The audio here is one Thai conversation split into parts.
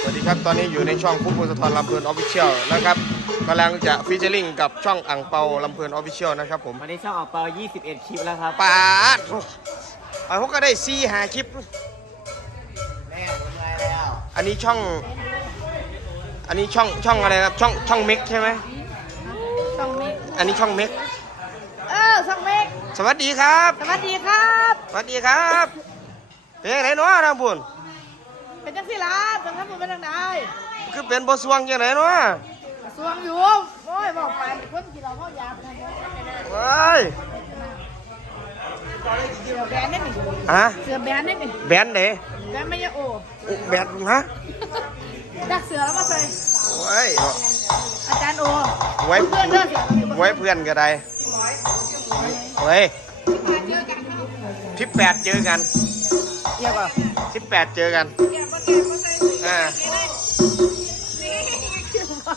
สวัสดีครับ ตอนนี้อยู่ในช่องฟุตบอลสะทอนลำเพลินออฟฟิเชียลนะครับกำลังจะฟีเจอริงกับช่องอ่างเปาลำเพลินออฟฟิเชียลนะครับผมวันนี้ช่องออกเปา 21 คลิปแล้วครับปาดไอ้พวกก็ได้ซีหาคลิป แม่ทำไรแล้วอันนี้ช่อง อันนี้ช่องช่องอะไรครับ ช่องช่องเม็กใช่ไหม ช่องเมกอันนี้ช่องเม็ก เออช่องเมกสวัสดีครับ สวัสดีครับ สวัสดีครับ เป็นยังไงเนาะนางบุญ เป็นจังสิล่ะเป็นท่านผู้เป็นทางใดคือเป็นบสวงยังไงเนาะกระทรวงอยู่โอ้ยบอกไปคนกี่เราเขาอยากนะว้ายเสือแบนได้หนิอะเสือแบนได้หนิแบนไหนแบนไม่ยาโออุแบนฮะดักเสือแล้วมาใส่โอ้ยอาจารย์โอไว้เพื่อนเด้อเสือไว้เพื่อนก็ได้เฮ้ยสิบแปดเจอกันเยี่ยมอะสิบ แปดเจอกันอ่า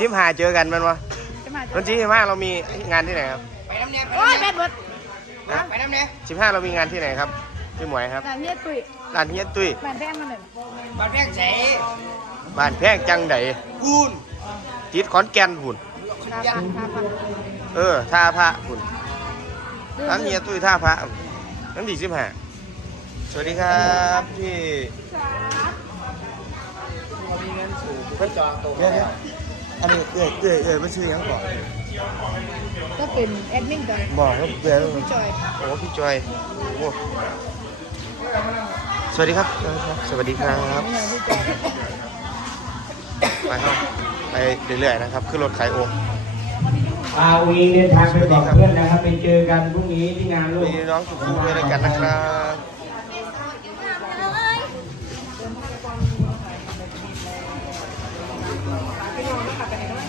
สิบห้าเจอกันแมันวะจะมาวันที่สิบห้าเรามีงานที่ไหนครับไปน้ำเนี้ยโอ้ยแบนเบิดไปน้ำเนี้ยสิบห้าเรามีงานที่ไหนครับพี่หมวยครับนานเฮียตุ้ยร้านเฮียตุ้ยแบนแพงมาหนึ่งบ้านแพงใสบ้านแพงจังไดคูณติดขอนแก่นหุ่นคาพันคาพันเออท่าพระหุ่นร้านเฮียตุ้ยท่าพระน้ำดีสิบห้า สวัสดีครับพี่มีเพิ่นจองตัวเดี๋ยวอันนี้เอื่อยเอื่อยเอื่อยไม่ชื่อหยังก่อนก็เป็นแอดมินก่อนบอกครับเอื่อยพี่จอยโอ้พี่จอยโอ้สวัสดีครับ สวัสดีครับไงพี่จอยไปครับไปเรื่อยๆนะครับขึ้นรถขายโอมอาวีเดินทางไปบอกเพื่อนนะครับ ไปเจอกันพรุ่งนี้ที่งานลูก มีน้องสุขุมด้วยกันนะครับ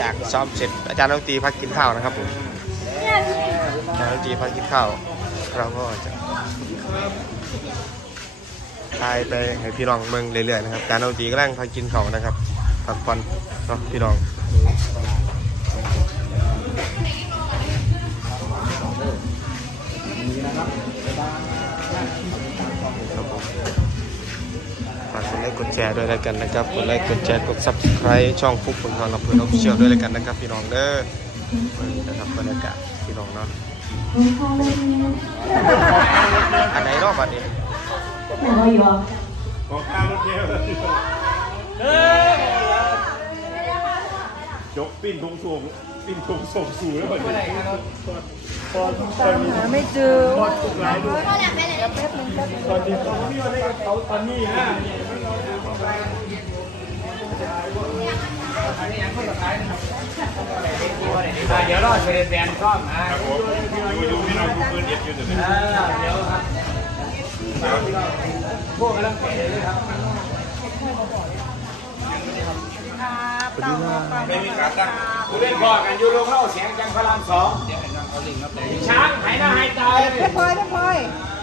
จากซ้อมเสร็จอาจารย์ดนตรีพักกินข้าวนะครับผมอาจารย์ดนตรีพักกินข้าวเราก็จะทายไปให้พี่น้องเมืองเรื่อยๆนะครับอาจารย์ดนตรีก็แร่งพักกินข้าวนะครับพักผ่อนเนาะพี่น้อง ไลค์กดแชร์ด้วยแล้วกันนะครับกดไลค์กดแชร์กด subscribe ช่องฟุกคนทองลำเพลินออฟฟิเชียลด้วยแล้วกันนะครับพี่น้องเด้อนะครับบรรยากาศพี่น้องเนาะอันไหนรอบอันนี้ยกปิ้นทงสูงปิ้นทงส่งสูงแล้วพอดีหาไม่เจอตอนนี้เขาพี่วันนี้เขาตอนนี้ เดี๋ยวรอเชญแบนชอบนะครับผมอยู่อยู่พี่น้องดูเพื่อนเอ็ดอยู่แต่เนี่ยเดี๋ยวครับพวกกำลังเตะเลยครับไม่มีการตั้งผู้เล่นบอลกันยูโรเข้าเสียงจังพลังสองช้างหายหน้าหายตาเลยพลอยพลอย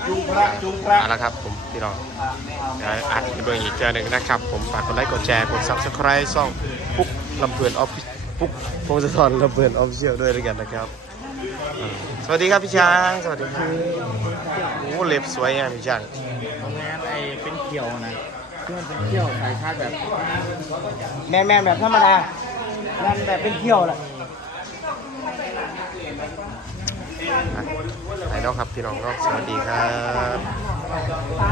จุงพระจุงพระเอาละครับผมพี่น้องอัดเบอร์อีกเจอหนึ่งนะครับ ผมฝากกดไลค์กดแชร์กด subscribe ช่องฟุก ลำเพลินออฟฟิฟุกพงศธรลำเพลินออฟฟิเชียลด้วยแล้วกันนะครับอ่าสวัสดีครับพี่ช้าง สวัสดีครับโอ้เล็บสวยงามพี่ช้างงานไอเป็นเขียวนะเพื่อนเป็นเขียวสายคาดแบบ แมนแมนแบบธรรมดาแมนแบบเป็นเขียวแหละไปแล้วครับพี่น้องเนาะสวัสดีครับ